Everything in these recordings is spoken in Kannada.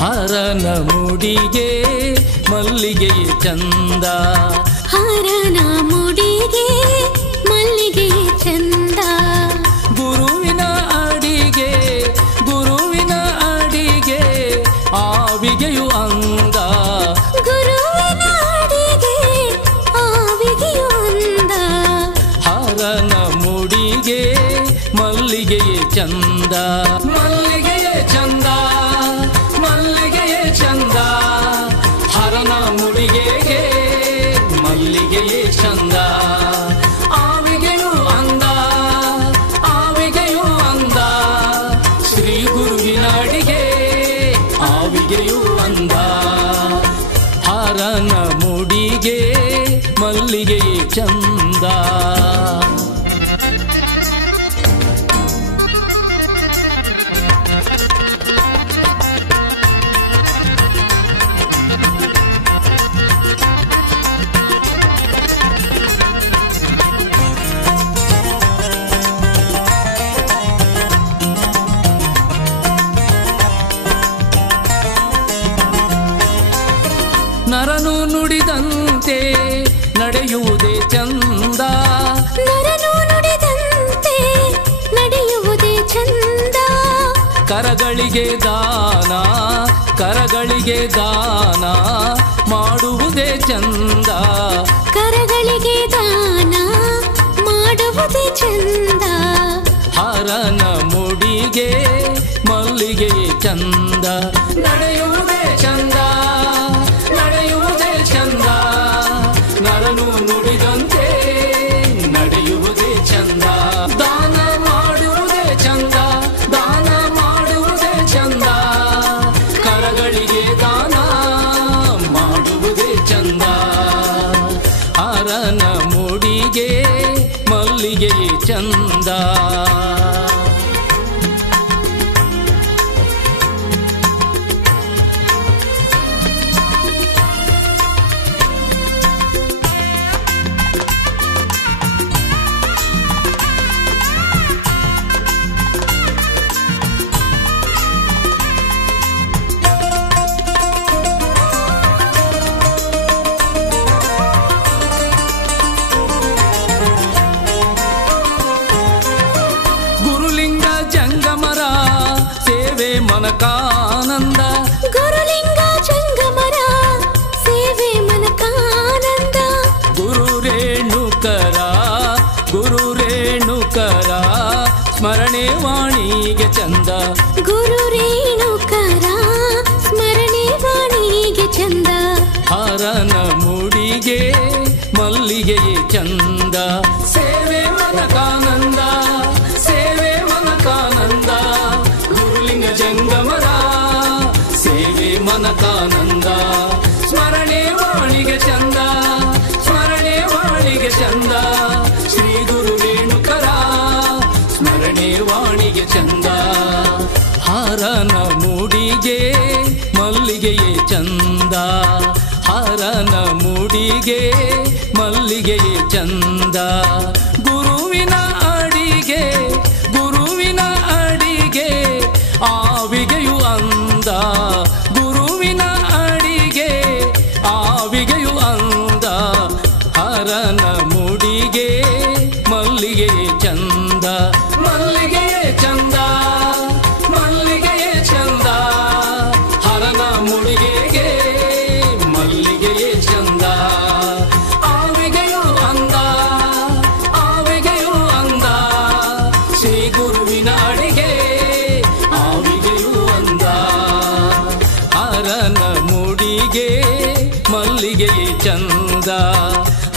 ಹರನ ಮುಡಿಗೆ ಮಲ್ಲಿಗೆಯೇ ಚಂದ, ಹರನ ಮುಡಿಗೆ ಮಲ್ಲಿಗೆಯೇ ಚಂದ. ಗುರುವಿನ ಅಡಿಗೆ ಗುರುವಿನ ಅಡಿಗೆ ಆವಿಗೆಯು ಅಂದ, ಗುರುವಿನ ಅಡಿಗೆ ಆವಿಗೆಯು ಅಂದ. ಹರನ ಮುಡಿಗೆ ಮಲ್ಲಿಗೆಯೇ ಚಂದ, ಮಲ್ಲಿಗೆಯೇ ಚಂದ, ಮಲ್ಲಿಗೆಯೇ ಚಂದ. ಹರನ ಮುಡಿಗೆಗೆ ಮಲ್ಲಿಗೆಯೇ ಚಂದ, ಆವಿಗೆಯೂ ಅಂದ, ಆವಿಗೆಯೂ ಅಂದ. ಶ್ರೀ ಗುರುವಿನ ಅಡಿಗೆ ಆವಿಗೆಯೂ ಅಂದ. ಹರನ ಮುಡಿಗೆ ಮಲ್ಲಿಗೆಯೇ ಚಂದ. ನರನು ನುಡಿದಂತೆ ನಡೆಯುವುದೇ ಚಂದ, ನರನು ನುಡಿದಂತೆ ನಡೆಯುವುದೇ ಚಂದ. ಕರಗಳಿಗೆ ದಾನ ಕರಗಳಿಗೆ ದಾನ ಮಾಡುವುದೇ ಚಂದ, ಕರಗಳಿಗೆ ದಾನ ಮಾಡುವುದೇ ಚಂದ. ಹರನ ಮುಡಿಗೆ ಮಲ್ಲಿಗೆಯೇ ಚಂದ, ನಡೆಯುವುದೇ ಚಂದ, ನಡೆಯುವುದೇ ಚಂದ. ನರನು ನುಡಿದಂತೆ ನಡೆಯುವುದೇ ಚಂದ, ದಾನ ಮಾಡುವುದೇ ಚಂದ, ದಾನ ಮಾಡುವುದೇ ಚಂದ. ಕರಗಳಿಗೆ ದಾನ ಮಾಡುವುದೇ ಚಂದ. ಹರನ ಮುಡಿಗೆ ಮಲ್ಲಿಗೆಯೇ ಚಂದ. ಮನಕಾನಂದ, ಗುರುಲಿಂಗ ಜಂಗಮರ ಸೇವೆ ಮನಕಾನಂದ. ಗುರು ರೇಣುಕರ ಗುರು ರೇಣುಕರ ಸ್ಮರಣೆ ವಾಣಿಗೆ ಚಂದ, ಗುರು ರೇಣುಕರ ಸ್ಮರಣೆ ವಾಣಿಗೆ ಚಂದ. ಹರನ ಮುಡಿಗೆ ಮಲ್ಲಿಗೆಯೇ ಚಂದ, ಸೇವೆ ಮನಕಾನಂದ, ಸೇವೆ ಮನಕಾನಂದ. ಗುರುಲಿಂಗ ಜಂಗಮರ ಸೇವೆ ಮನಕಾನಂದ, ಸ್ಮರಣೆ ವಾಣಿಗೆ ಚಂದ, ಸ್ಮರಣೆ ವಾಣಿಗೆ ಚಂದ. ಶ್ರೀ ಗುರು ರೇಣುಕರ ಸ್ಮರಣೆ ವಾಣಿಗೆ ಚಂದ. ಹರನ ಮುಡಿಗೆ ಮಲ್ಲಿಗೆಯೇ ಚಂದ, ಹರನ ಮುಡಿಗೆ ಮಲ್ಲಿಗೆಯೇ ಚಂದ. ಗುರುವಿನ ಅಡಿಗೆ ಗುರುವಿನ ಅಡಿಗೆ ಆವಿಗೆಯು ಅಂದ, ಗುರುವಿನ ಅಡಿಗೆ ಆವಿಗೆಯು ಅಂದ. ಹರನ ಮುಡಿಗೆ ಮಲ್ಲಿಗೆಯೇ ಚಂದ, ಮಲ್ಲಿಗೆಯೇ ಚಂದ, ಮಲ್ಲಿಗೆಯೇ ಚಂದ. ಹರನ ಮುಡಿಗೆಗೆ ಮಲ್ಲಿಗೆಯೇ ಚಂದ, ಆವಿಗೆಯು ಅಂದ, ಆವಿಗೆಯು ಅಂದ. ಶ್ರೀ ಗುರುವಿನ ಅಡಿಗೆ ಆವಿಗೆಯು ಅಂದ. ಹರನ ಮುಡಿಗೆ ಮಲ್ಲಿಗೆಯೇ ಚಂದ,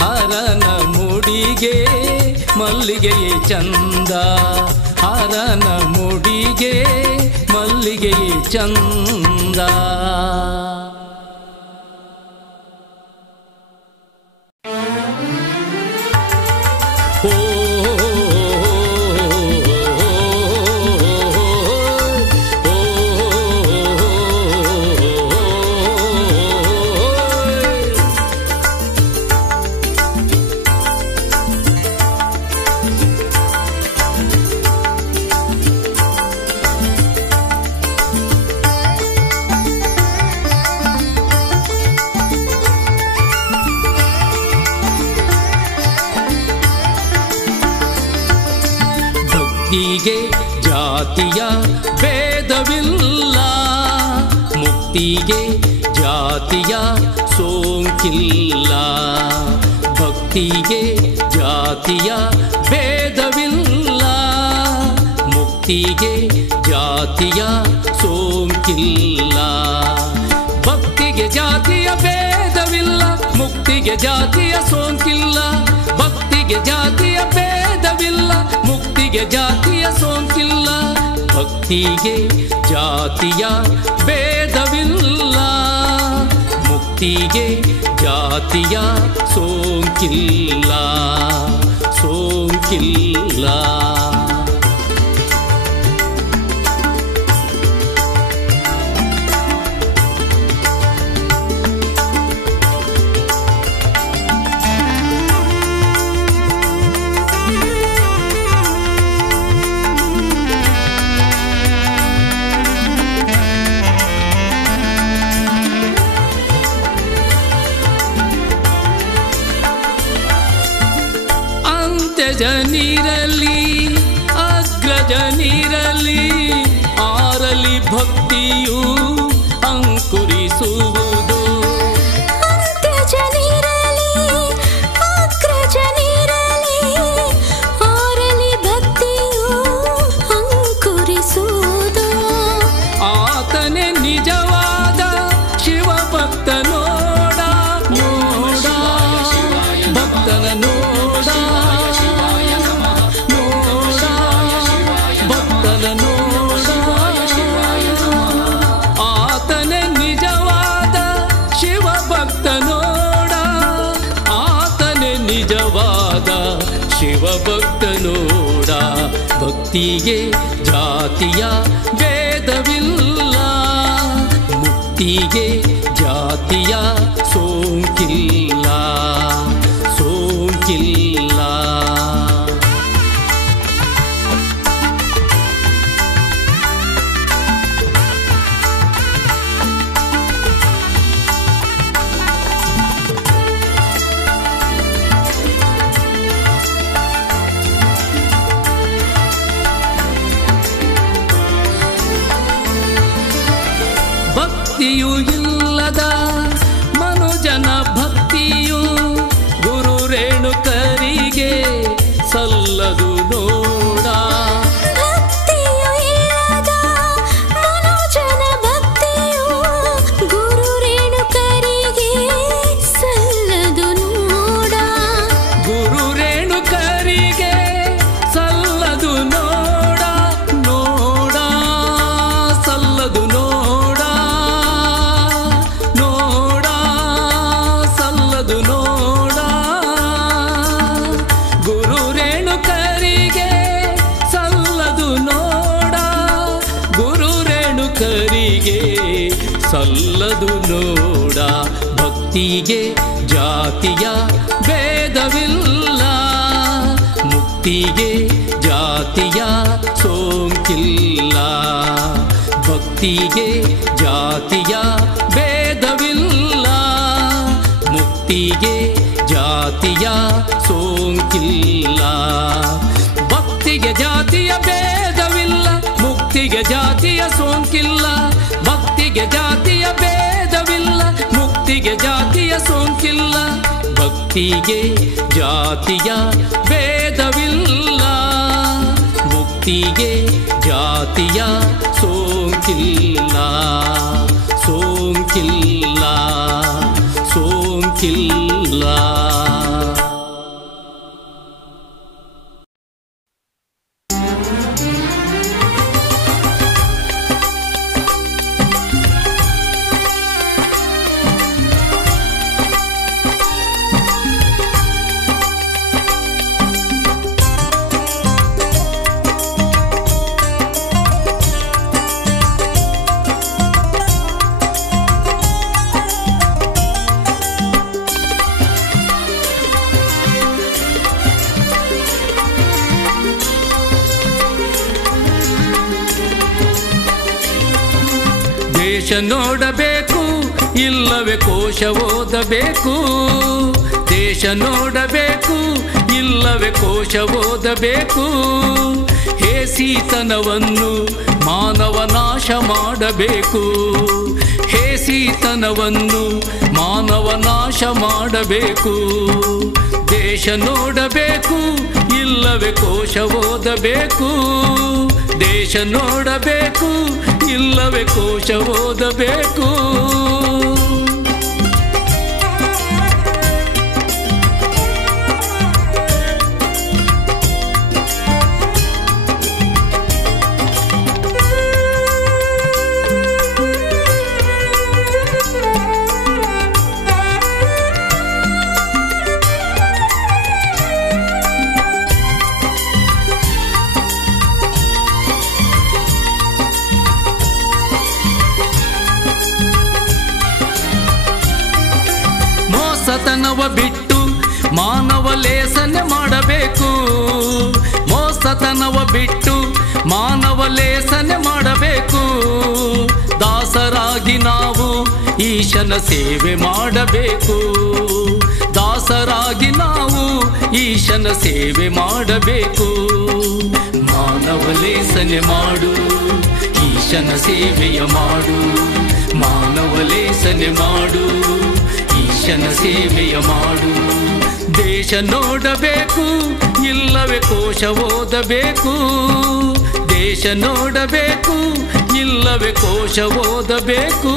ಹರನ ಮುಡಿ ಮುಡಿಗೆ ಮಲ್ಲಿಗೆಯೇ ಚಂದ, ಹರನ ಮುಡಿಗೆ ಮಲ್ಲಿಗೆಯೇ ಚಂದ. ಭಕ್ತಿಗೆ ಜಾತಿಯ ಭೇದವಿಲ್ಲ, ಮುಕ್ತಿಗೆ ಜಾತಿಯ ಸೋಂಕಿಲ್ಲ. ಭಕ್ತಿಗೆ ಜಾತಿಯ ಭೇದವಿಲ್ಲ, ಮುಕ್ತಿಗೆ ಜಾತಿಯ ಸೋಂಕಿಲ್ಲ. ಭಕ್ತಿಗೆ ಜಾತಿಯ ಭೇದವಿಲ್ಲ, ಮುಕ್ತಿಗೆ ಜಾತಿಯ ಸೋಂಕಿಲ್ಲ. ಭಕ್ತಿಗೆ ಜಾತಿಯ ಭೇದವಿಲ್ಲ, ಮುಕ್ತಿಗೆ ಜಾತಿಯ ಸೋಂಕಿಲ್ಲ. ಭಕ್ತಿಗೆ ಜಾತಿಯ ಭೇದವಿಲ್ಲ, ಮುಕ್ತಿಗೆ ಜಾತಿಯ ಸೋಂಕಿಲ್ಲ, ಸೋಂಕಿಲ್ಲ. ಅಂತ್ಯಜನಿರಲಿ ಅಗ್ರಜನಿರಲಿ ಆರಲಿ ಭಕ್ತಿಯು ಅಂಕುರಿಸುವುದು. ಅಂತ್ಯಜನಿರಲಿ ಅಗ್ರಜನಿರಲಿ ಆರಲಿ ಭಕ್ತಿಯು ಅಂಕುರಿಸುವುದು. ಆತನೇ ನಿಜವಾದ ಶಿವಭಕ್ತ ನೋಡ, ನೋಡ ಭಕ್ತನ ನೋಡ, ನೋಡ ಭಕ್ತನ ನೋಡ. ಆತನೇ ನಿಜವಾದ ಶಿವಭಕ್ತ ನೋಡ, ಆತನೇ ನಿಜವಾದ ಶಿವಭಕ್ತ ನೋಡ. ಭಕ್ತಿಗೆ ಜಾತಿಯ ಭೇದವಿಲ್ಲ, ಮುಕ್ತಿಗೆ ಜಾತಿಯ ಸೋಂಕಿಲ್ಲ, ಸೋಂಕಿಲ್ಲ. ಭಕ್ತಿಯು ಇಲ್ಲದ ಮನುಜನ ಭಕ್ತಿಯು ಗುರು ರೇಣುಕರಿಗೆ ಸಲ್ಲದು ನೋಡ. ಭಕ್ತಿಯು ಇಲ್ಲದ ಮನುಜನ ಭಕ್ತಿಯು ಗುರು ರೇಣುಕರಿಗೆ ಸಲ್ಲದು ನೋಡ. ಗುರು ರೇಣುಕರಿಗೆ ಸಲ್ಲದು ನೋಡ, ನೋಡ ಸಲ್ಲದು ನೋಡ, ನೋಡ ಸಲ್ಲದು ನೋಡ. ಗುರು ರೇಣುಕರಿಗೆ ಸಲ್ಲದು ನೋಡ, ಗುರು ರೇಣುಕರಿಗೆ ಸಲ್ಲದು ನೋಡ. ಭಕ್ತಿಗೆ ಜಾತಿಯ ಭೇದವಿಲ್ಲ, ಮುಕ್ತಿಗೆ ಜಾತಿಯ ಸೋಂಕಿಲ್ಲ. ಭಕ್ತಿಗೆ ಜಾತಿಯ ಭೇದವಿಲ್ಲ, ಮುಕ್ತಿಗೆ ಜಾತಿಯ ಸೋಂಕಿಲ್ಲ. ಭಕ್ತಿಗೆ ಜಾತಿಯ ಭೇದವಿಲ್ಲ, ಮುಕ್ತಿಗೆ ಜಾತಿಯ ಸೋಂಕಿಲ್ಲ. ಭಕ್ತಿಗೆ ಜಾತಿಯ ಭೇದವಿಲ್ಲ, ಮುಕ್ತಿಗೆ ಜಾತಿಯ ಸೋಂಕಿಲ್ಲ. ಭಕ್ತಿಗೆ ಜಾತಿಯ ಭೇದವಿಲ್ಲ, ಮುಕ್ತಿಗೆ ಜಾತಿಯ ಸೋಂಕಿಲ್ಲ, ಸೋಂಕಿಲ್ಲ, ಸೋಂಕಿಲ್ಲ. ದೇಶ ನೋಡಬೇಕು ಇಲ್ಲವೇ ಕೋಶ ಓದಬೇಕು. ದೇಶ ನೋಡಬೇಕು ಇಲ್ಲವೇ ಕೋಶ ಓದಬೇಕು. ಹೇಸಿತನವನ್ನು ಮಾನವ ನಾಶ ಮಾಡಬೇಕು. ಹೇಸಿತನವನ್ನು ಮಾನವ ನಾಶ ಮಾಡಬೇಕು. ದೇಶ ನೋಡಬೇಕು ಇಲ್ಲವೇ ಕೋಶ ಓದಬೇಕು. ದೇಶ ನೋಡಬೇಕು ಇಲ್ಲವೇ ಕೋಶ ಓದಬೇಕು. ಮೋಸತನವ ಬಿಟ್ಟು ಮಾನವ ಲೇಸನೆ ಮಾಡಬೇಕು. ಮೋಸತನವ ಬಿಟ್ಟು ಮಾನವ ಲೇಸನೆ ಮಾಡಬೇಕು. ದಾಸರಾಗಿ ನಾವು ಈಶನ ಸೇವೆ ಮಾಡಬೇಕು. ದಾಸರಾಗಿ ನಾವು ಈಶನ ಸೇವೆ ಮಾಡಬೇಕು. ಮಾನವ ಲೇಸನೆ ಮಾಡು, ಈಶನ ಸೇವೆಯ ಮಾಡು. ಮಾನವ ಲೇಸನೆ ಮಾಡು, ಈಶನ ಸೇವೆಯ ಮಾಡು. ದೇಶ ನೋಡಬೇಕು ಇಲ್ಲವೇ ಕೋಶ ಓದಬೇಕು. ದೇಶ ನೋಡಬೇಕು ಇಲ್ಲವೇ ಕೋಶ ಓದಬೇಕು.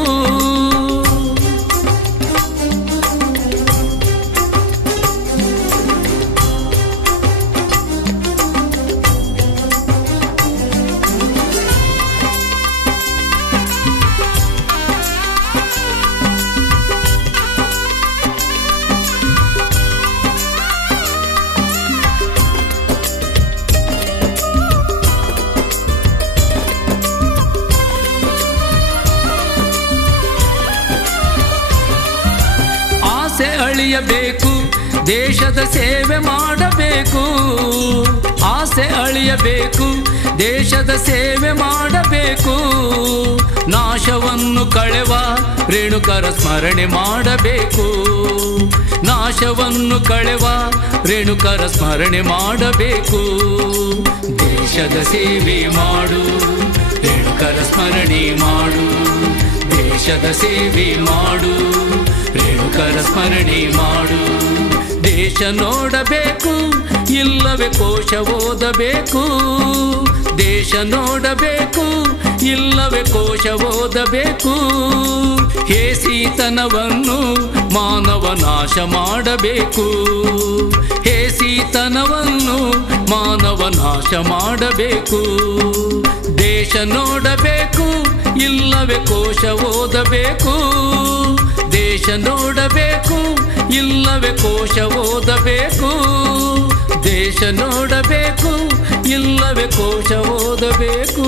ಅಳಿಯಬೇಕು, ದೇಶದ ಸೇವೆ ಮಾಡಬೇಕು. ಆಸೆ ಅಳಿಯಬೇಕು, ದೇಶದ ಸೇವೆ ಮಾಡಬೇಕು. ನಾಶವನ್ನು ಕಳೆವ ರೇಣುಕರ ಸ್ಮರಣೆ ಮಾಡಬೇಕು. ನಾಶವನ್ನು ಕಳೆವ ರೇಣುಕರ ಸ್ಮರಣೆ ಮಾಡಬೇಕು. ದೇಶದ ಸೇವೆ ಮಾಡು, ರೇಣುಕರ ಸ್ಮರಣೆ ಮಾಡು. ದೇಶದ ಸೇವೆ ಮಾಡು, ರೇಣುಕರ ಸ್ಮರಣೆ ಮಾಡು. ದೇಶ ನೋಡಬೇಕು ಇಲ್ಲವೇ ಕೋಶ ಓದಬೇಕು. ದೇಶ ನೋಡಬೇಕು ಇಲ್ಲವೇ ಕೋಶ ಓದಬೇಕು. ಹೇಸಿತನವನ್ನು ಮಾನವ ನಾಶ ಮಾಡಬೇಕು. ಹೇಸಿತನವನ್ನು ಮಾನವ ನಾಶ ಮಾಡಬೇಕು. ದೇಶ ನೋಡಬೇಕು ಇಲ್ಲವೇ ಕೋಶ ಓದಬೇಕು. ದೇಶ ನೋಡಬೇಕು ಇಲ್ಲವೇ ಕೋಶ ಓದಬೇಕು. ದೇಶ ನೋಡಬೇಕು ಇಲ್ಲವೇ ಕೋಶ ಓದಬೇಕು.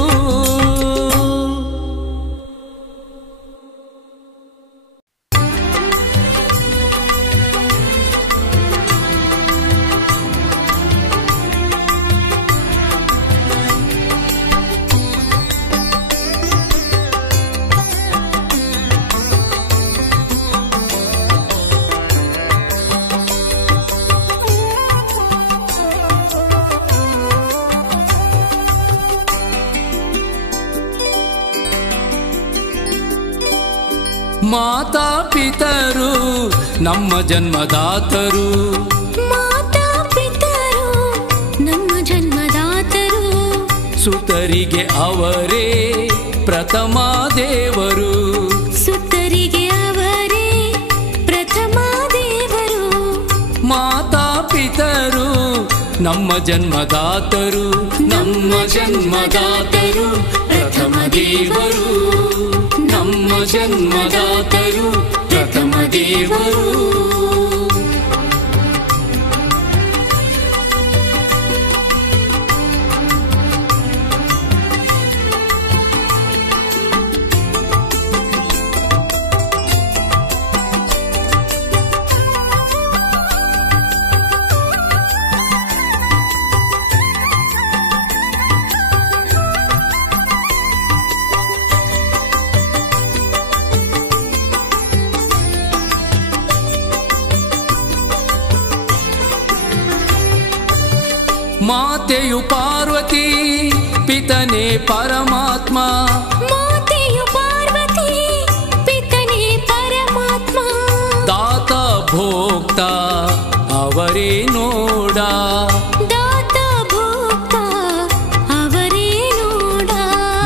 ಮಾತಾ ಪಿತರು ನಮ್ಮ ಜನ್ಮದಾತರು. ಮಾತಾ ಪಿತರು ನಮ್ಮ ಜನ್ಮದಾತರು. ಸುತರಿಗೆ ಅವರೇ ಪ್ರಥಮ ದೇವರು. ಸುತರಿಗೆ ಅವರೇ ಪ್ರಥಮ ದೇವರು. ಮಾತಾ ಪಿತರು ನಮ್ಮ ಜನ್ಮದಾತರು. ನಮ್ಮ ಜನ್ಮದಾತರು ಪ್ರಥಮ ದೇವರು. ನಮ್ಮ ಜನ್ಮದಾತರು ಪ್ರಥಮ ದೇವರು. ಮಾತೆಯು ಪಾರ್ವತಿ ಪಿತನೇ ಪರಮಾತ್ಮ. ಮಾತೆಯು ಪಾರ್ವತಿ ಪಿತನೇ ಪರಮಾತ್ಮ. ದಾತ ಭೋಕ್ತ ಅವರೇ ನೋಡ. ದಾತ ಭೋಕ್ತ ಅವರೇ ನೋಡ.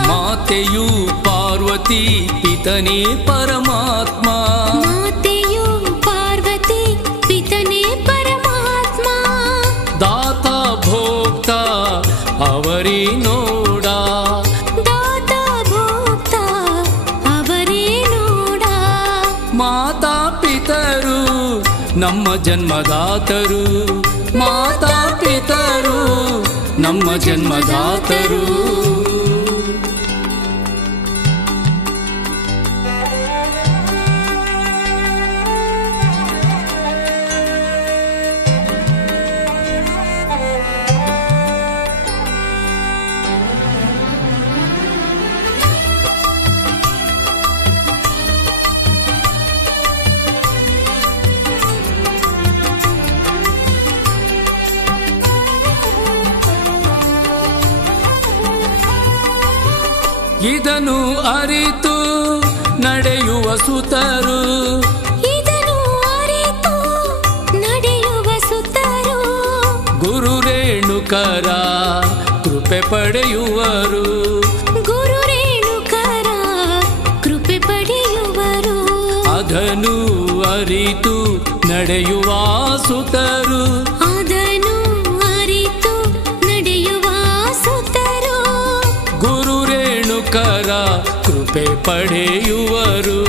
ಮಾತೆಯು ಪಾರ್ವತಿ ಪಿತನೇ ಪರಮಾತ್ಮ. ಮಾತೆಯು ಪಾರ್ವತಿ ಪಿತನೇ ಪರಮಾತ್ಮ. ದಾತ ಭೋಕ್ತ ಅವರೇ ನೋಡ. ದಾತ ಭೋಕ್ತ ಅವರೇ ನೋಡ. ಮಾತಾ ಪಿತರು ನಮ್ಮ ಜನ್ಮದಾತರು. ಮಾತಾ ಪಿತರು ನಮ್ಮ ಜನ್ಮದಾತರು. ಇದನ್ನು ಅರಿತು ನಡೆಯುವ ಸುತರು. ಇದನ್ನು ಅರಿತು ನಡೆಯುವ ಸುತರು. ಗುರು ರೇಣುಕರ ಕೃಪೆ ಪಡೆಯುವರು. ಗುರು ರೇಣುಕರ ಕೃಪೆ ಪಡೆಯುವರು. ಅದನ್ನು ಅರಿತು ನಡೆಯುವ ಸುತರು. ಅದನ್ನು ಅರಿತು ನಡೆಯುವ ಸುತರು. ಗುರು ರೇಣುಕರ ಕೃಪೆ ಪಡೆಯುವರು.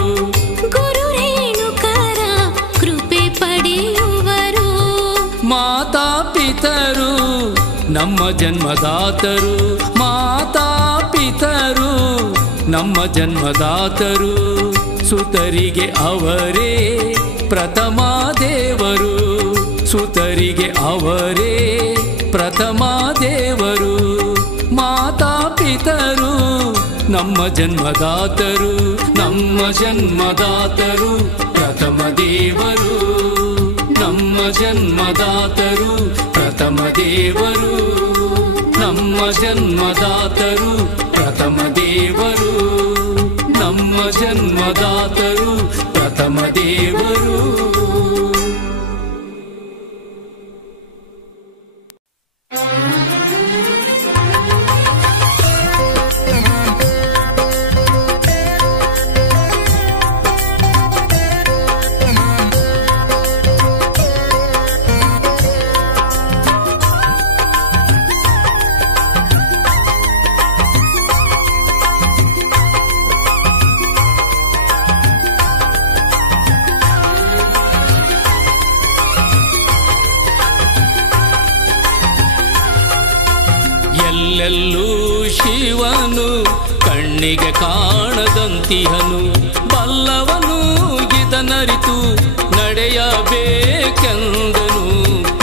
ಗುರು ರೇಣುಕರ ಕೃಪೆ ಪಡೆಯುವರು. ಮಾತಾ ಪಿತರು ನಮ್ಮ ಜನ್ಮದಾತರು. ಮಾತಾ ಪಿತರು ನಮ್ಮ ಜನ್ಮದಾತರು. ಸುತರಿಗೆ ಅವರೇ ಪ್ರಥಮ ದೇವರು. ಸುತರಿಗೆ ಅವರೇ ಪ್ರಥಮ ದೇವರು. ಮಾತಾ ಪಿತರು ನಮ್ಮ ಜನ್ಮದಾತರು. ನಮ್ಮ ಜನ್ಮದಾತರು ಪ್ರಥಮ ದೇವರು. ನಮ್ಮ ಜನ್ಮದಾತರು ಪ್ರಥಮ ದೇವರು. ನಮ್ಮ ಜನ್ಮದಾತರು ಪ್ರಥಮ ದೇವರು. ನಮ್ಮ ಜನ್ಮದಾತರು ಪ್ರಥಮ ದೇವರು. ಎಲ್ಲೆಲ್ಲೂ ಶಿವನು ಕಣ್ಣಿಗೆ ಕಾಣದಂತಿಹನು. ಬಲ್ಲವನು ಇದನರಿತು ನಡೆಯಬೇಕೆಂದನು.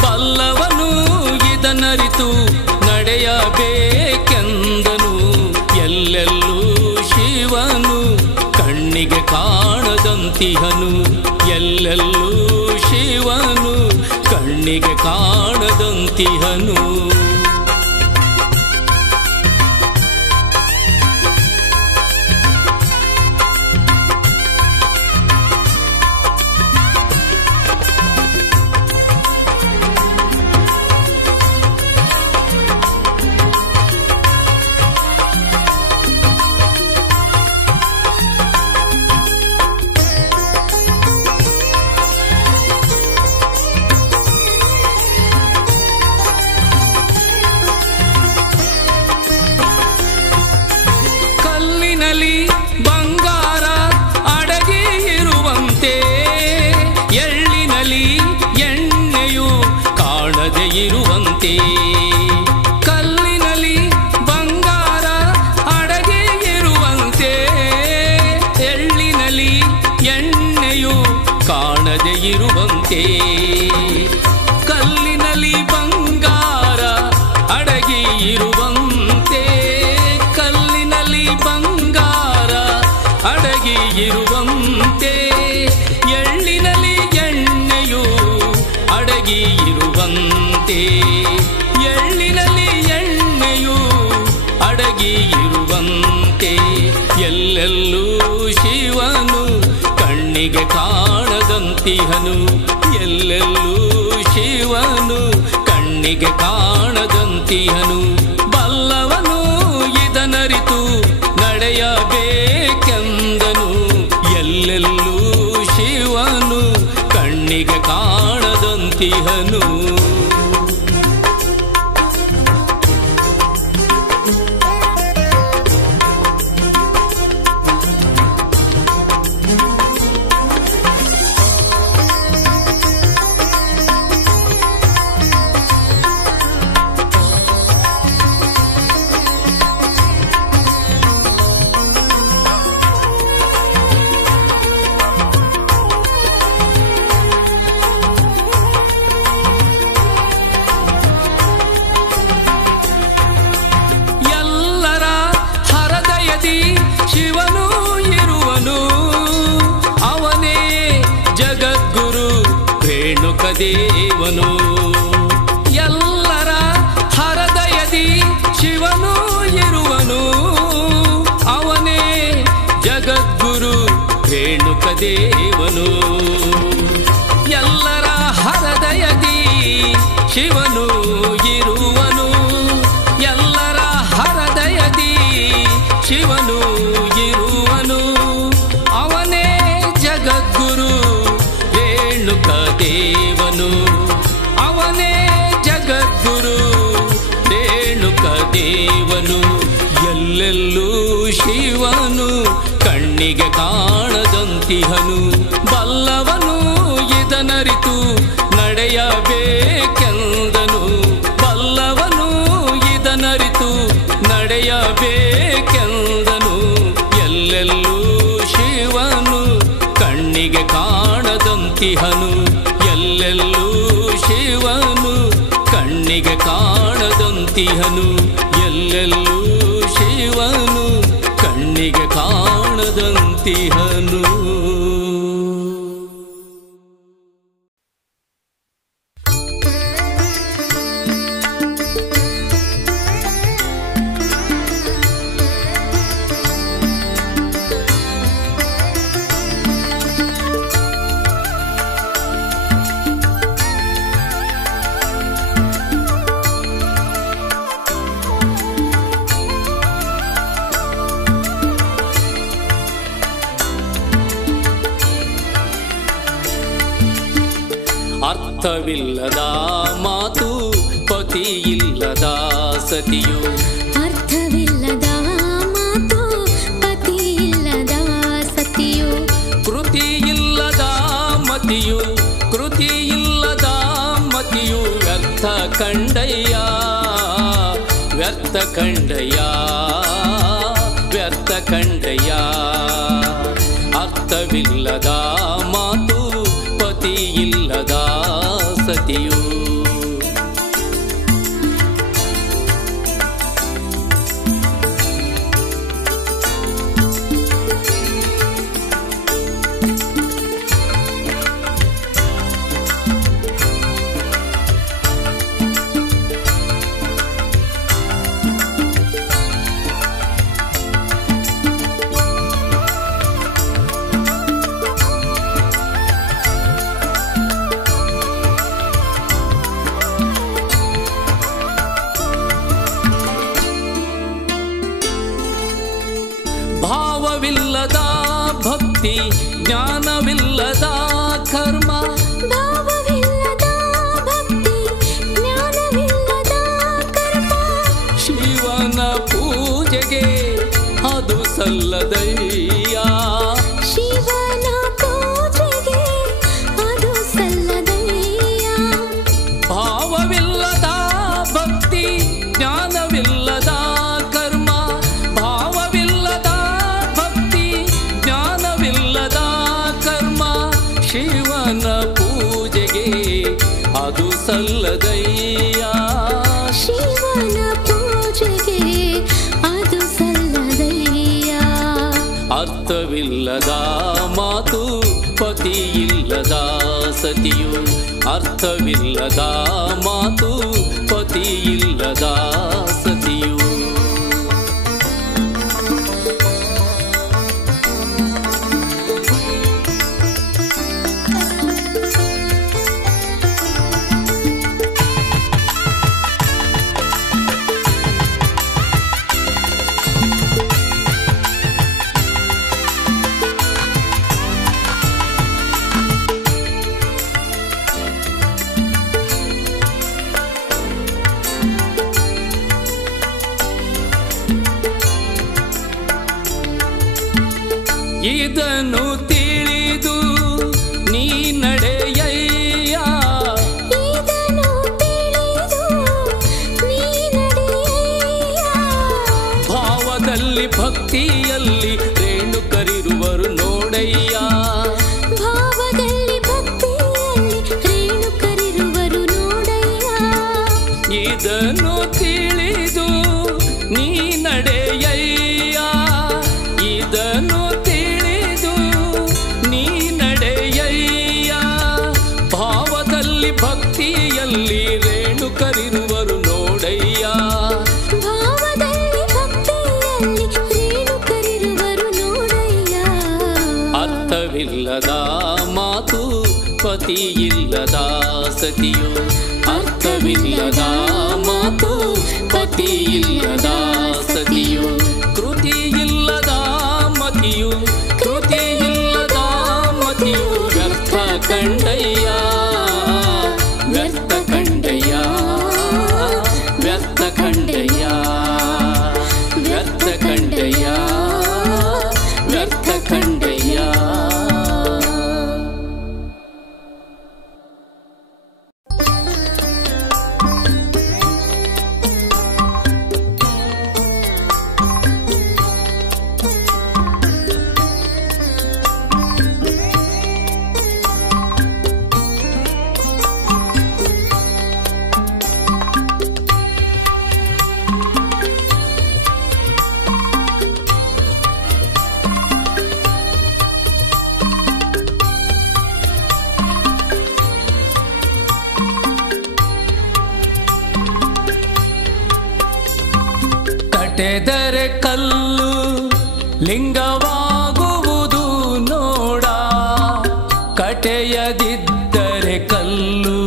ಬಲ್ಲವನು ಇದನರಿತು ನಡೆಯಬೇಕೆಂದನು. ಎಲ್ಲೆಲ್ಲೂ ಶಿವನು ಕಣ್ಣಿಗೆ ಕಾಣದಂತಿಹನು. ಎಲ್ಲೆಲ್ಲೂ ಶಿವನು ಕಣ್ಣಿಗೆ ಕಾಣದಂತಿಹನು. ಕಲ್ಲಿನಲ್ಲಿ ಬಂಗಾರ ಅಡಗಿ ಇರುವಂತೆ ಎಳ್ಳಿನಲ್ಲಿ ಎಣ್ಣೆಯು ಕಾಣದೆ ಇರುವಂತೆ. ಕಲ್ಲಿನಲ್ಲಿ ಬಂಗಾರ ಅಡಗಿ ಇರುವಂತೆ. ಕಲ್ಲಿನಲ್ಲಿ ಬಂಗಾರ ಅಡಗಿ ಇರುವಂತೆ. ಎಳ್ಳಿನಲ್ಲಿ ಎಣ್ಣೆಯು ಅಡಗಿ ಇರುವಂತೆ. ಎಳ್ಳಿನ ಕಣ್ಣಾಗಿ ಇರುವಂತೆ ಎಲ್ಲೆಲ್ಲೂ ಶಿವನು ಕಣ್ಣಿಗೆ ಕಾಣದಂತಿಹನು. ಎಲ್ಲೆಲ್ಲೂ ಶಿವನು ಕಣ್ಣಿಗೆ ಕಾಣದಂತಿಹನು. ಬಲ್ಲವನು ಇದನರಿತು ನಡೆಯಬೇಕೆಂದನು. ಎಲ್ಲೆಲ್ಲೂ ಶಿವನು ಕಣ್ಣಿಗೆ ಕಾಣದಂತಿಹನು. ದೇವನು ಎಲ್ಲರ ಹೃದಯದಿ ಶಿವನು ಇರುವನು. ಅವನೇ ಜಗದ್ಗುರು ರೇಣುಕ ದೇವನು. ಎಲ್ಲರ ಹೃದಯದಿ ಶಿವನು ಇರುವನು. ಎಲ್ಲರ ಹೃದಯದಿ ಶಿವನು ಇರುವನು. ಅವನೇ ಜಗದ್ಗುರು ರೇಣುಕ ದೇವನು. ಅವನೇ ಜಗದ್ಗುರು ರೇಣುಕ ದೇವನು. ಎಲ್ಲೆಲ್ಲೂ ಶಿವನು ಕಣ್ಣಿಗೆ ಕಾಣದಂತಿಹನು. ಬಲ್ಲವನು ಇದನರಿತು ನಡೆಯಬೇಕೆಂದನು. ಬಲ್ಲವನು ಇದನರಿತು ನಡೆಯಬೇಕೆಂದನು. ಎಲ್ಲೆಲ್ಲೂ ಶಿವನು ಕಣ್ಣಿಗೆ ಕಾಣದಂತಿಹನು. ಎಲ್ಲೆಲ್ಲೂ ಶಿವನು ಕಣ್ಣಿಗೆ ಕಾಣದಂತಿಹನು. ಎಲ್ಲೆಲ್ಲೂ ಶಿವನು ಕಣ್ಣಿಗೆ ಕಾಣದಂತಿಹನು. ಅರ್ಥವಿಲ್ಲದ ಮಾತು ಪತಿಯಿಲ್ಲದ ಸತಿಯು. ಅರ್ಥವಿಲ್ಲದ ಮಾತು ಪತಿಯಿಲ್ಲದ ಸತಿಯು. ಕೃತಿಯಿಲ್ಲದ ಮತಿಯು. ಕೃತಿಯಿಲ್ಲದ ಮತಿಯು ವ್ಯರ್ಥ ಕಂಡಯ್ಯ. ವ್ಯರ್ಥ ಕಂಡಯ್ಯ. ವ್ಯರ್ಥ ಕಂಡಯ್ಯ. ಅರ್ಥವಿಲ್ಲದ ಮಾತು ಪತಿಯಿಲ್ಲದ ಸತಿಯು. ಭಾವವಿಲ್ಲದ ಭಕ್ತಿ ಜ್ಞಾನವಿಲ್ಲದ ಕರ್ಮ. ಭಾವವಿಲ್ಲದ ಭಕ್ತಿ ಜ್ಞಾನವಿಲ್ಲದ ಕರ್ಮ. ಶಿವನ ಪೂಜೆಗೆ ಅದು ಸಲ್ಲದಯ್ಯ. ಶಿವನ ಪೂಜೆಗೆ ಅದು ಸಲ್ಲದಯ್ಯ. ಭಾವವಿಲ್ಲದ ಭಕ್ತಿ ಜ್ಞಾನವಿಲ್ಲದ ಕರ್ಮ. ಭಾವವಿಲ್ಲದ ಭಕ್ತಿ ಜ್ಞಾನವಿಲ್ಲದ ಕರ್ಮ. ಶಿವನ ಪೂಜೆಗೆ ಅದು ಸಲ್ಲದಯ್ಯ. ಶಿವನ ಪೂಜೆಗೆ ಅದು ಸಲ್ಲದಯ್ಯ. ಅರ್ಥವಿಲ್ಲದ ಮಾತು ಪತಿಯಿಲ್ಲದ ಸತಿಯು. ಅರ್ಥವಿಲ್ಲದ ಮಾತು ಪತಿಯಿಲ್ಲದ ಸತಿಯು. ಇದನ್ನು ತಿಳಿದು ನೀ ನಡೆಯಯ್ಯ, ಇದನ್ನು ತಿಳಿದು ನೀ ನಡೆಯಯ್ಯ. ಭಾವದಲ್ಲಿ ಭಕ್ತಿಯಲ್ಲಿ ರೇಣುಕರಿರುವರು ನೋಡಯ್ಯ, ಭಾವದಲ್ಲಿ ಭಕ್ತಿಯಲ್ಲಿ ರೇಣುಕರಿರುವರು ನೋಡಯ್ಯ. ಇದನ್ನು ತಿಳಿದು ನೀ ನಡೆಯಯ್ಯ, ಇದನ್ನು ತಿಳಿದು ನೀ ನಡೆಯಯ್ಯ. ಭಾವದಲ್ಲಿ ಭಕ್ತಿಯಲ್ಲಿ ರೇಣುಕರಿರುವರು ನೋಡಯ್ಯ, ಭಾವದಲ್ಲಿ ಭಕ್ತಿಯಲ್ಲಿ ರೇಣುಕರಿರುವರು ನೋಡಯ್ಯ. ಅರ್ಥವಿಲ್ಲದ ಮಾತು ಪತಿಯಿಲ್ಲದ ಸತಿಯು, ಅರ್ಥವಿಲ್ಲದ ಮಾತು ಪತಿಯಿಲ್ಲದ ಸತಿಯು. ಕೃತಿಯಿಲ್ಲದ ಮತಿಯು, ಕೃತಿಯಿಲ್ಲದ ಮತಿಯು ವ್ಯರ್ಥ ಕಂಡಯ್ಯ, ವ್ಯರ್ಥ ಕಂಡಯ್ಯ, ವ್ಯರ್ಥ ಕಂಡಯ್ಯ, ವ್ಯರ್ಥ ಕಂಡಯ್ಯ, ವ್ಯರ್ಥ ಕಂಡಯ್ಯ. ಕಟೆದರೆ ಕಲ್ಲು ಲಿಂಗವಾಗುವುದು ನೋಡ, ಕಟೆಯದಿದ್ದರೆ ಕಲ್ಲು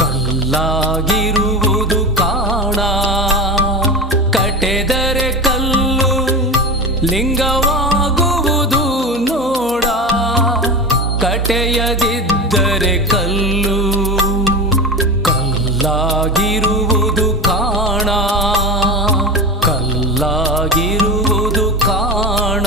ಕಲ್ಲಾಗಿರುವುದು ಕಾಣ. ಕಟೆದರೆ ಕಲ್ಲು ಲಿಂಗವಾಗುವುದು ನೋಡ, ಕಟೆಯದಿದ್ದರೆ ಕಲ್ಲು ಕಲ್ಲಾಗಿರುವುದು ಕಾಣ, ಕಲ್ಲಾಗಿರುವುದು ಕಾಣ.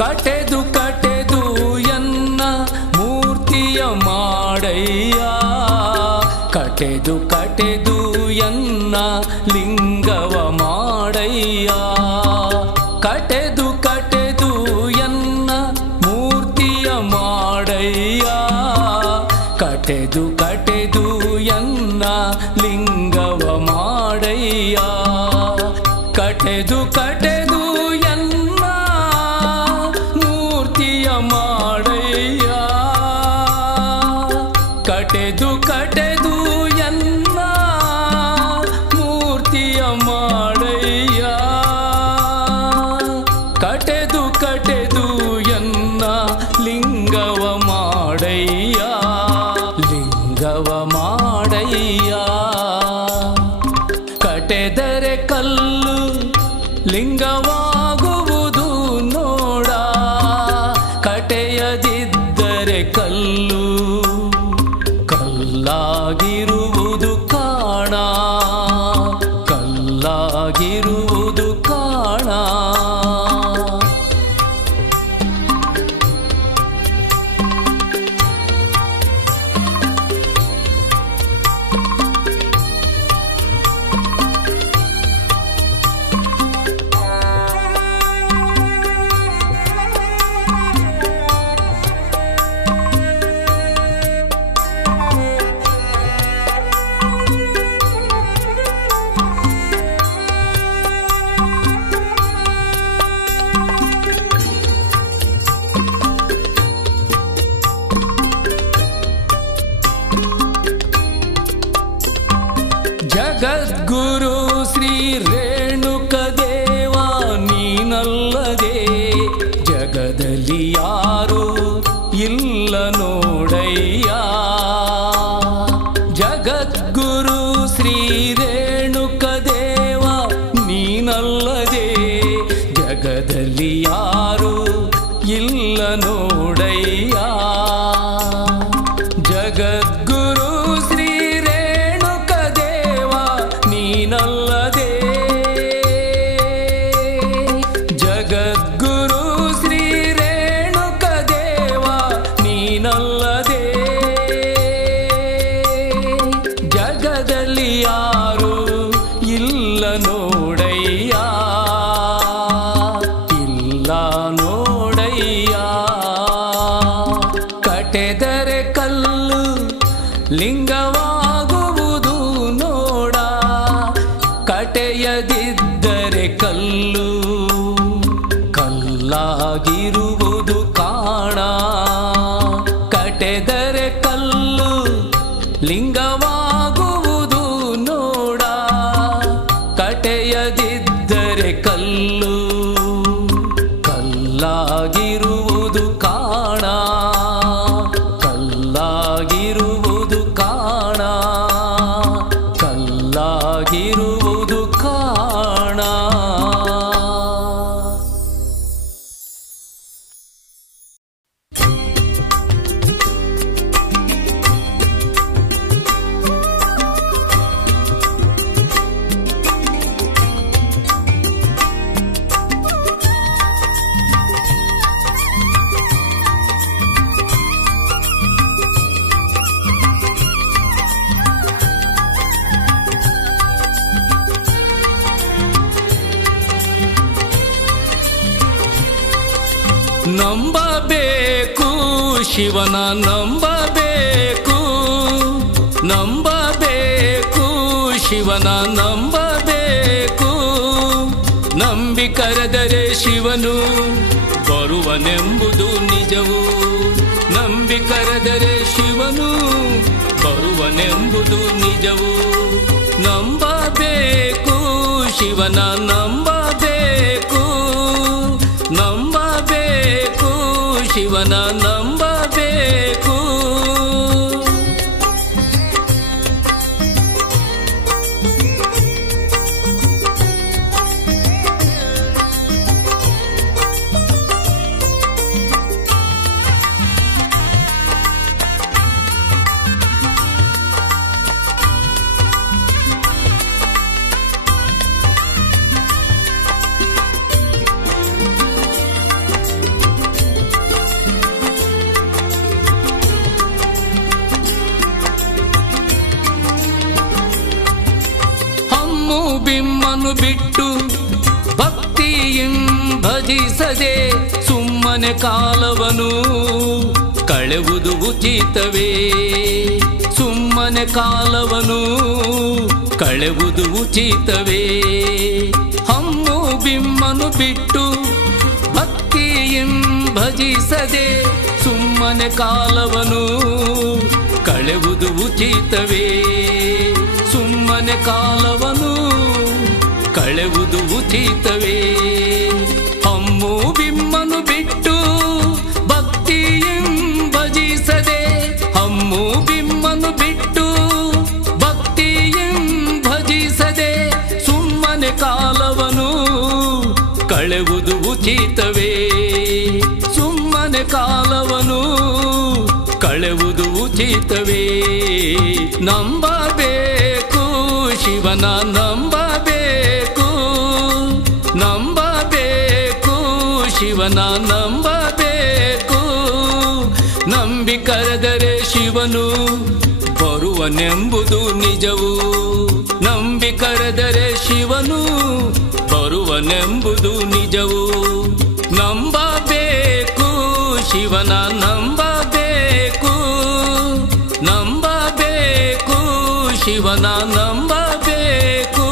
ಕಟೆದು ಕಟೆದು ಎನ್ನ ಮೂರ್ತಿಯ ಮಾಡಯ್ಯ, ಕಟೆದು ಕಟೆದು ಎನ್ನ ಲಿಂಗವ ಮಾಡಯ್ಯ. ಕಟೆದು ಕಟೆದು ಎನ್ನ ಮೂರ್ತಿಯ ಮಾಡಯ್ಯ, ಕಟೆದು ಕಟೆದು ಎನ್ನ ಲಿಂಗವ ಮಾಡಯ್ಯ. ಕಟೆದು ಕಟೆದು ಎನ್ನ ಮೂರ್ತಿಯ ಮಾಡಯ್ಯ, ಕಟೆದು ಕಟೆದು ಎನ್ನ ಮೂರ್ತಿಯ ಮಾಡಯ್ಯ. ಕಟೆದು ಕಟೆದು ಎನ್ನ ಲಿಂಗವ ಮಾಡಯ್ಯ, ಲಿಂಗವ ನೋಡಯ್ಯ ಜಗದ್ಗುರು ಶ್ರೀ ರೇಣುಕ ದೇವ ನೀನಲ್ಲದೆ ಜಗದ್ಗುರು ಶ್ರೀ ರೇಣುಕ ದೇವ ನೀನಲ್ಲದೆ ಜಗದಲ್ಲಿ ಯಾರು ಇಲ್ಲ ನೋಡಯ್ಯ ಇಲ್ಲ ನೋಡಯ್ಯ ಕಟೆದರೆ ಕಲ್ಲು ಲಿಂಗವಾಗುವುದು ನೋಡ ಕಟೆಯದಿದ್ದರೆ ಕಲ್ಲು ಕಲ್ಲಾಗಿರುವುದು ಕಾಣ ಕಟೆದರೆ ಕಲ್ಲು ಲಿಂಗವಾಗುವುದು ನೋಡ ಕಟೆಯದಿದ್ದರೆ ಕಲ್ಲು ಕಲ್ಲಾಗಿರುವುದು ಕಾಣ ಕಲ್ಲಾಗಿರುವುದು ಕಾಣ ಕಲ್ಲಾಗಿರುವುದು ಕಾಣ ನಂಬಬೇಕು ಶಿವನ ನಂಬಬೇಕು ನಂಬಬೇಕು ಶಿವನ ನಂಬಬೇಕು ನಂಬಿ ಕರೆದರೆ ಶಿವನು ಬರುವನೆಂಬುದು ನಿಜವು ನಂಬಿ ಕರೆದರೆ ಶಿವನು ಬರುವನೆಂಬುದು ನಿಜವು ನಂಬಬೇಕು ಶಿವನ ನಂಬಬೇಕು ನಂಬಬೇಕು ಶಿವನ ನಂಬಬೇಕು ಬಿಮ್ಮನು ಬಿಟ್ಟು ಭಕ್ತಿಯಂ ಭಜಿಸದೆ ಸುಮ್ಮನೆ ಕಾಲವನು ಕಳೆವುದು ಉಚಿತವೇ ಸುಮ್ಮನೆ ಕಾಲವನು ಕಳೆವುದು ಉಚಿತವೇ ಹಮ್ಮು ಬಿಮ್ಮನು ಬಿಟ್ಟು ಭಕ್ತಿಯಂ ಭಜಿಸದೆ ಸುಮ್ಮನೆ ಕಾಲವನು ಕಳೆವುದು ಉಚಿತವೇ ಸುಮ್ಮನೆ ಕಾಲವನು ಕಳೆವುದು ಉಚಿತವೇ ಹಮ್ಮು ಬಿಮ್ಮನು ಬಿಟ್ಟು ಭಕ್ತಿಯಂ ಭಜಿಸದೆ ಹಮ್ಮು ಬಿಮ್ಮನು ಬಿಟ್ಟು ಭಕ್ತಿಯಂ ಭಜಿಸದೆ ಸುಮ್ಮನೆ ಕಾಲವನು ಕಳೆವುದು ಉಚಿತವೇ ಸುಮ್ಮನೆ ಕಾಲವನು ಕಳೆವುದು ಉಚಿತವೇ ನಂಬಬೇಕು ಶಿವನ ನಂಬಬೇಕು ನಂಬಬೇಕು ಶಿವನ ನಂಬಬೇಕು ನಂಬಿ ಕರೆದರೆ ಶಿವನು ಬರುವನೆಂಬುದು ನಿಜವು ನಂಬಿ ಕರೆದರೆ ಶಿವನು ಬರುವನೆಂಬುದು ನಿಜವು ನಂಬಬೇಕು ಶಿವನ ನಂಬಬೇಕು ನಂಬಬೇಕು ಶಿವನ ನಂಬಬೇಕು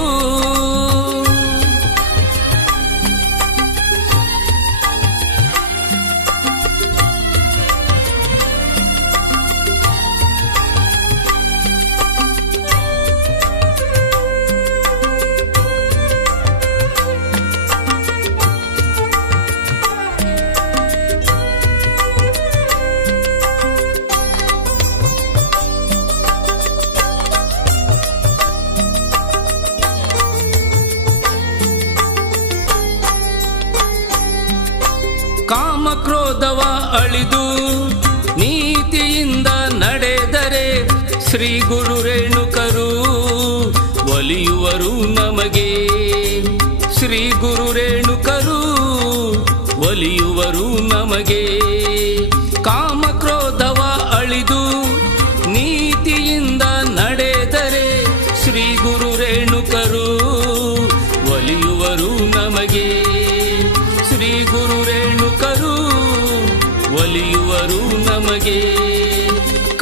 ಅಳಿದು ನೀತಿಯಿಂದ ನಡೆದರೆ ಶ್ರೀ ಗುರು ರೇಣುಕರು ಒಲಿಯುವರು ನಮಗೆ. ಶ್ರೀ ಗುರು ರೇಣುಕರು ಒಲಿಯುವರು ನಮಗೆ. ಕಾಮಕ್ರೋಧವ ಅಳಿದು ನೀತಿಯಿಂದ ನಡೆದರೆ ಶ್ರೀ ಗುರು ರೇಣುಕರು ಒಲಿಯುವರು ನಮಗೆ. ಶ್ರೀ ಗುರು ರೇಣುಕರು ಒಲಿಯುವರು ನಮಗೆ.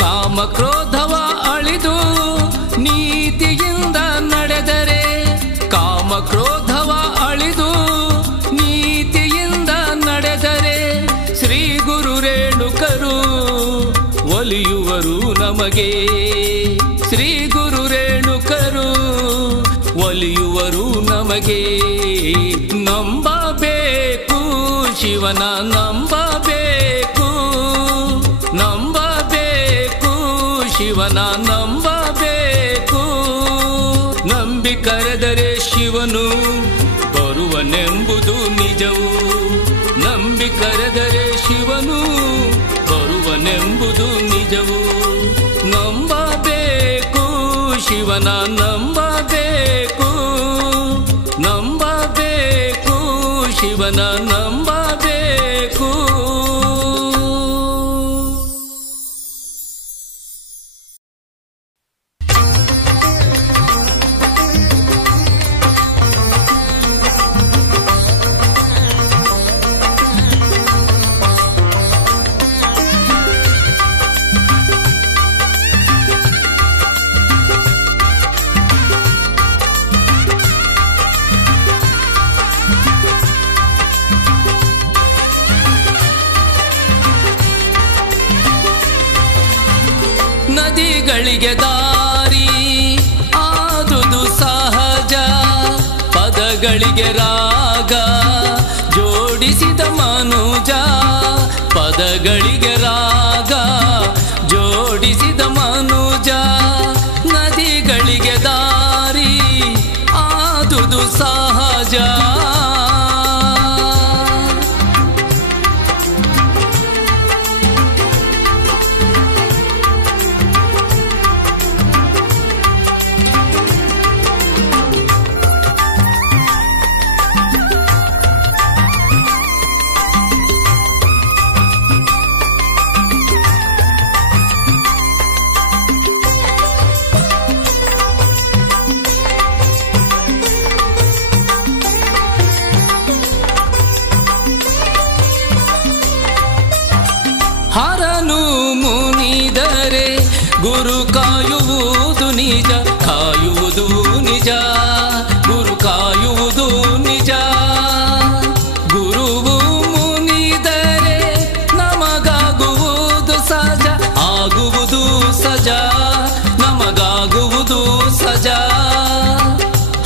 ಕಾಮಕ್ರೋಧವ ಅಳಿದು ನೀತಿಯಿಂದ ನಡೆದರೆ, ಕಾಮಕ್ರೋಧವ ಅಳಿದು ನೀತಿಯಿಂದ ನಡೆದರೆ ಶ್ರೀ ಗುರು ರೇಣುಕರು ಒಲಿಯುವರು ನಮಗೆ. ಶ್ರೀ ಗುರು ರೇಣುಕರು ಒಲಿಯುವರು ನಮಗೆ. ನಂಬಬೇಕು ಶಿವನ ನಂಬಬೇಕು, ನಂಬಬೇಕು ಶಿವನ ನಂಬಬೇಕು. ನಂಬಿ ಕರೆದರೆ ಶಿವನು ಬರುವನೆಂಬುದು ನಿಜವು. ನಂಬಿ ಕರೆದರೆ ಶಿವನು ಬರುವನೆಂಬುದು ನಿಜವು. ನಂಬಬೇಕು ಶಿವನ ನಂಬಬೇಕು, ನಂಬಬೇಕು ಶಿವನ ನಂಬಬೇಕು. ನದಿಗಳಿಗೆ ದಾರಿ ಆದುದು ಸಹಜ, ಪದಗಳಿಗೆ ರಾಗ ಜೋಡಿಸಿದ ಮನುಜ. ಪದಗಳಿಗೆ ರಾಗ ಜೋಡಿಸಿದ ಮನುಜ. ನದಿಗಳಿಗೆ ದಾರಿ ಆದುದು ಸಹಜ. ಹರನು ಮುನಿದರೆ ಗುರು ಕಾಯುವುದು ನಿಜ, ಕಾಯುವುದು ನಿಜ, ಗುರು ಕಾಯುವುದು ನಿಜ. ಗುರುವು ಮುನಿದರೆ ನಮಗಾಗುವುದು ಸಜ, ಆಗುವುದು ಸಜ, ನಮಗಾಗುವುದು ಸಜ.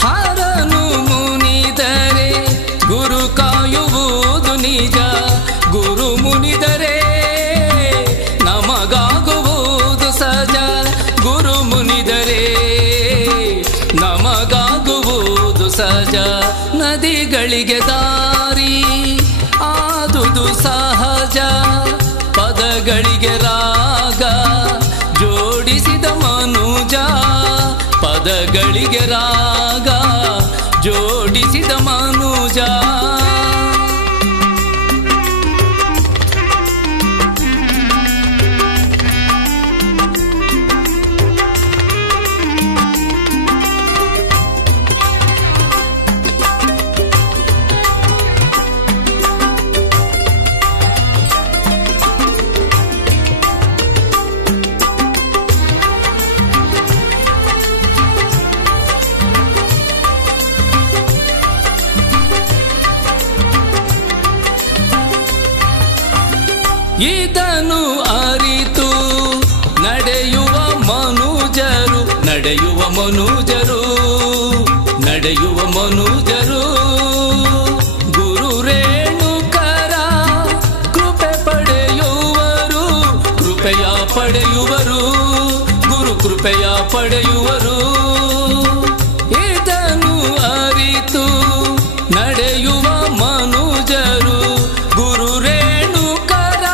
ಹರನು ಮುನಿದರೆ ಗುರು ಕಾಯುವುದು ನಿಜ, ಗುರು ಮುನಿದರೆ ನಮಗಾಗುವುದು ಸಜ, ಗುರು ಮುನಿದರೆ ನಮಗಾಗುವುದು ಸಜ. ನದಿಗಳಿಗೆ ದಾರಿ ಆದುದು ಸಹಜ, ಪದಗಳಿಗೆ ರಾಗ ಜೋಡಿಸಿದ ಮನುಜ. ಪದಗಳಿಗೆ ರಾಗ ಜೋಡಿಸಿದ ಮನುಜ. ಇದನ್ನು ಅರಿತು ನಡೆಯುವ ಮನುಜರು, ನಡೆಯುವ ಮನುಜರು, ನಡೆಯುವ ಮನುಜರು. ಗುರು ರೇಣುಕರ ಕೃಪೆ ಪಡೆಯುವರು, ಕೃಪೆಯ ಪಡೆಯುವರು, ಗುರು ಕೃಪೆಯ ಪಡೆಯುವರು. ಇದನ್ನು ಅರಿತು ನಡೆಯುವ ಮನುಜರು ಗುರು ರೇಣುಕರ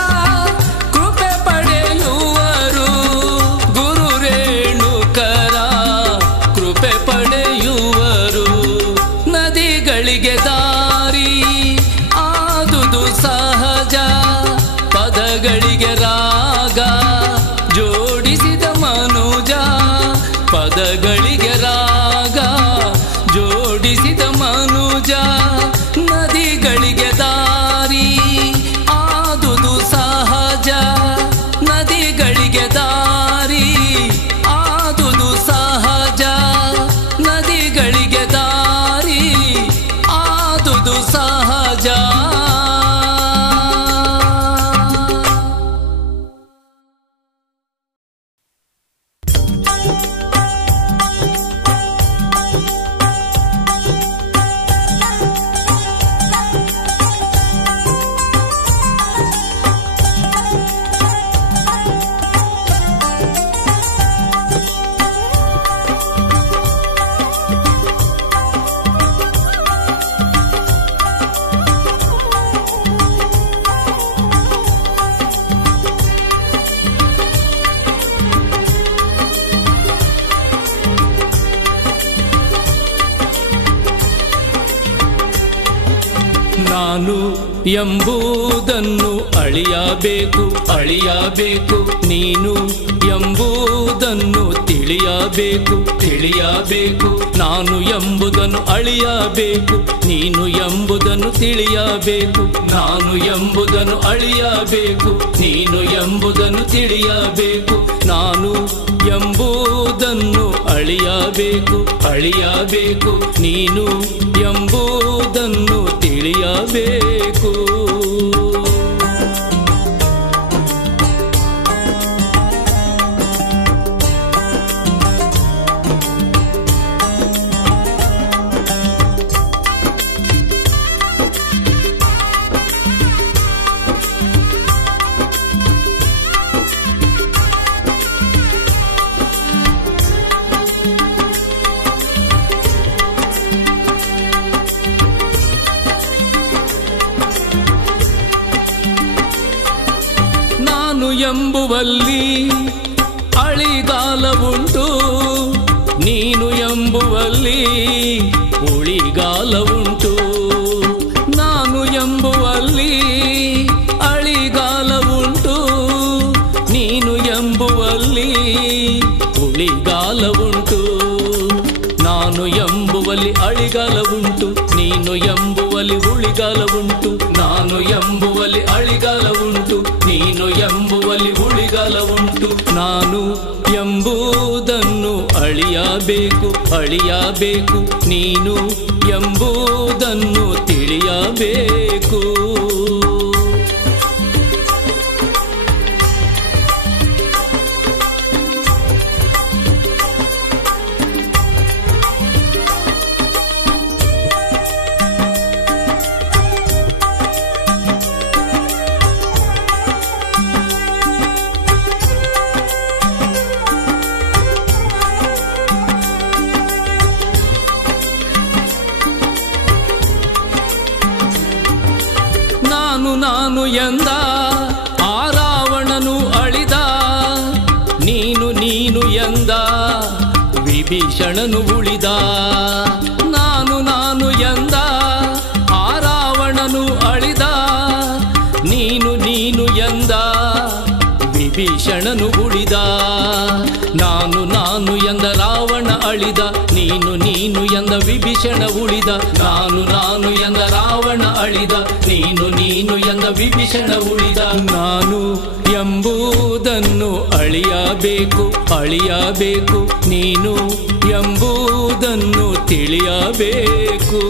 ನಾನು ಎಂಬುದನ್ನು ಅಳಿಯಬೇಕು ಅಳಿಯಬೇಕು ನೀನು ಎಂಬುದನ್ನು ತಿಳಿಯಬೇಕು ತಿಳಿಯಬೇಕು ನಾನು ಎಂಬುದನ್ನು ಅಳಿಯಬೇಕು ನೀನು ಎಂಬುದನ್ನು ತಿಳಿಯಬೇಕು ನಾನು ಎಂಬುದನ್ನು ಅಳಿಯಬೇಕು ನೀನು ಎಂಬುದನ್ನು ತಿಳಿಯಬೇಕು ನಾನು ಎಂಬುದನ್ನು ಅಳಿಯಬೇಕು ಅಳಿಯಬೇಕು ನೀನು ಎಂಬುದನ್ನು ತಿಳಿಯಬೇಕು ಎಂಬುವಲ್ಲಿ ಅಳಿಗಾಲವುಂಟು ನೀನು ಎಂಬುವಲ್ಲಿ ಉಳಿಗಾಲವುಂಟು ನಾನು ಎಂಬುವಲ್ಲಿ ಅಳಿಗಾಲವುಂಟು ನೀನು ಎಂಬುವಲ್ಲಿ ಉಳಿಗಾಲವುಂಟು ನಾನು ಎಂಬುವಲ್ಲಿ ಅಳಿಗಾಲವುಂಟು ನೀನು ಎಂಬುವಲ್ಲಿ ಉಳಿಗಾಲವುಂಟು ನಾನು ಎಂಬುವಲ್ಲಿ ಅಳಿಗಾಲವುಂಟು ನೀನು ಎಂಬುವಲ್ಲಿ ಉಳಿಗಾಲವುಂಟು ನಾನು ಎಂಬುದನ್ನು ಅಳಿಯಬೇಕು ಅಳಿಯಬೇಕು ನೀನು ಎಂಬುದನ್ನು ತಿಳಿಯಬೇಕು ನಾನು ಎಂದ ಆ ರಾವಣನು ಅಳಿದ ನೀನು ನೀನು ಎಂದ ವಿಭೀಷಣನು ಉಳಿದ ನಾನು ಎಂದ ಆ ರಾವಣನು ಅಳಿದ ನೀನು ನೀನು ಎಂದ ವಿಭೀಷಣನು ಉಳಿದ ನಾನು ಎಂದ ರಾವಣ ಅಳಿದ ನೀನು ನೀನು ಎಂದ ವಿಭೀಷಣ ಉಳಿದ ನಾನು ಎಂದ ರಾವಣ ಅಳಿದ ನೀನು ನೀನು ಎಂದ ವಿಭೀಷಣ ಉಳಿದ ನಾನು ಎಂಬುದನ್ನು ಅಳಿಯಬೇಕು ಅಳಿಯಬೇಕು ನೀನು ಎಂಬುದನ್ನು ತಿಳಿಯಬೇಕು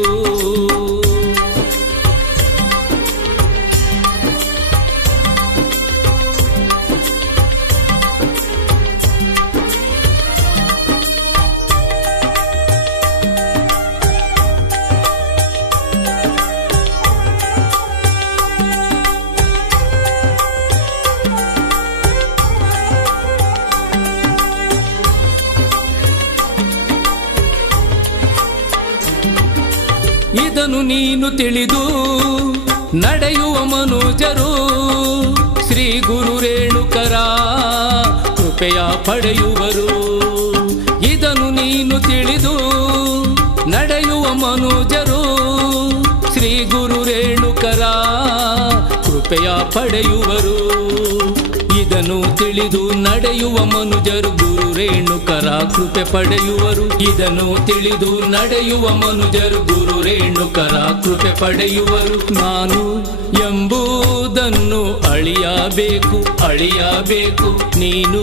ಇದನ್ನು ನೀನು ತಿಳಿದು ನಡೆಯುವ ಮನುಜರು ಶ್ರೀ ಗುರು ರೇಣುಕರ ಕೃಪೆಯ ಪಡೆಯುವರು ಇದನ್ನು ನೀನು ತಿಳಿದು ನಡೆಯುವ ಮನುಜರು ಶ್ರೀ ಗುರು ರೇಣುಕರ ಕೃಪೆಯ ಪಡೆಯುವರು ಇದನ್ನು ತಿಳಿದು ನಡೆಯುವ ಮನುಜರು ಗುರು ರೇಣುಕರ ಕೃಪೆ ಪಡೆಯುವರು ಇದನ್ನು ತಿಳಿದು ನಡೆಯುವ ಮನುಜರು ಗುರು ರೇಣುಕರ ಕೃಪೆ ಪಡೆಯುವರು ನಾನು ಎಂಬುದನ್ನು ಅಳಿಯಬೇಕು ಅಳಿಯಬೇಕು ನೀನು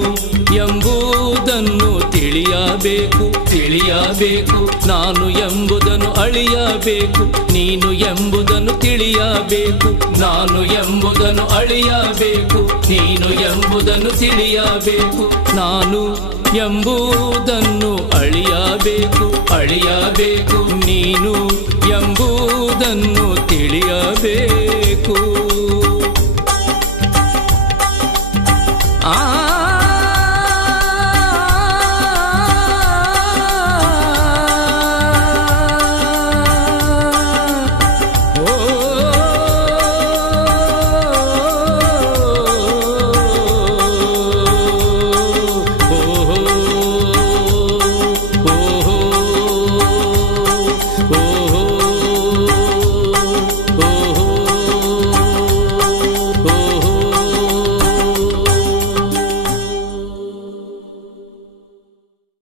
ಎಂಬುದನ್ನು ತಿಳಿಯಬೇಕು ತಿಳಿಯಬೇಕು ನಾನು ಎಂಬುದನ್ನು ಅಳಿಯಬೇಕು ನೀನು ಎಂಬುದನ್ನು ತಿಳಿಯಬೇಕು ನಾನು ಎಂಬುದನ್ನು ಅಳಿಯಬೇಕು ನೀನು ಎಂಬುದನ್ನು ತಿಳಿಯಬೇಕು ನಾನು ಎಂಬುದನ್ನು ಅಳಿಯಬೇಕು ಅಳಿಯಬೇಕು ನೀನು ಎಂಬುದನ್ನು ತಿಳಿಯಬೇಕು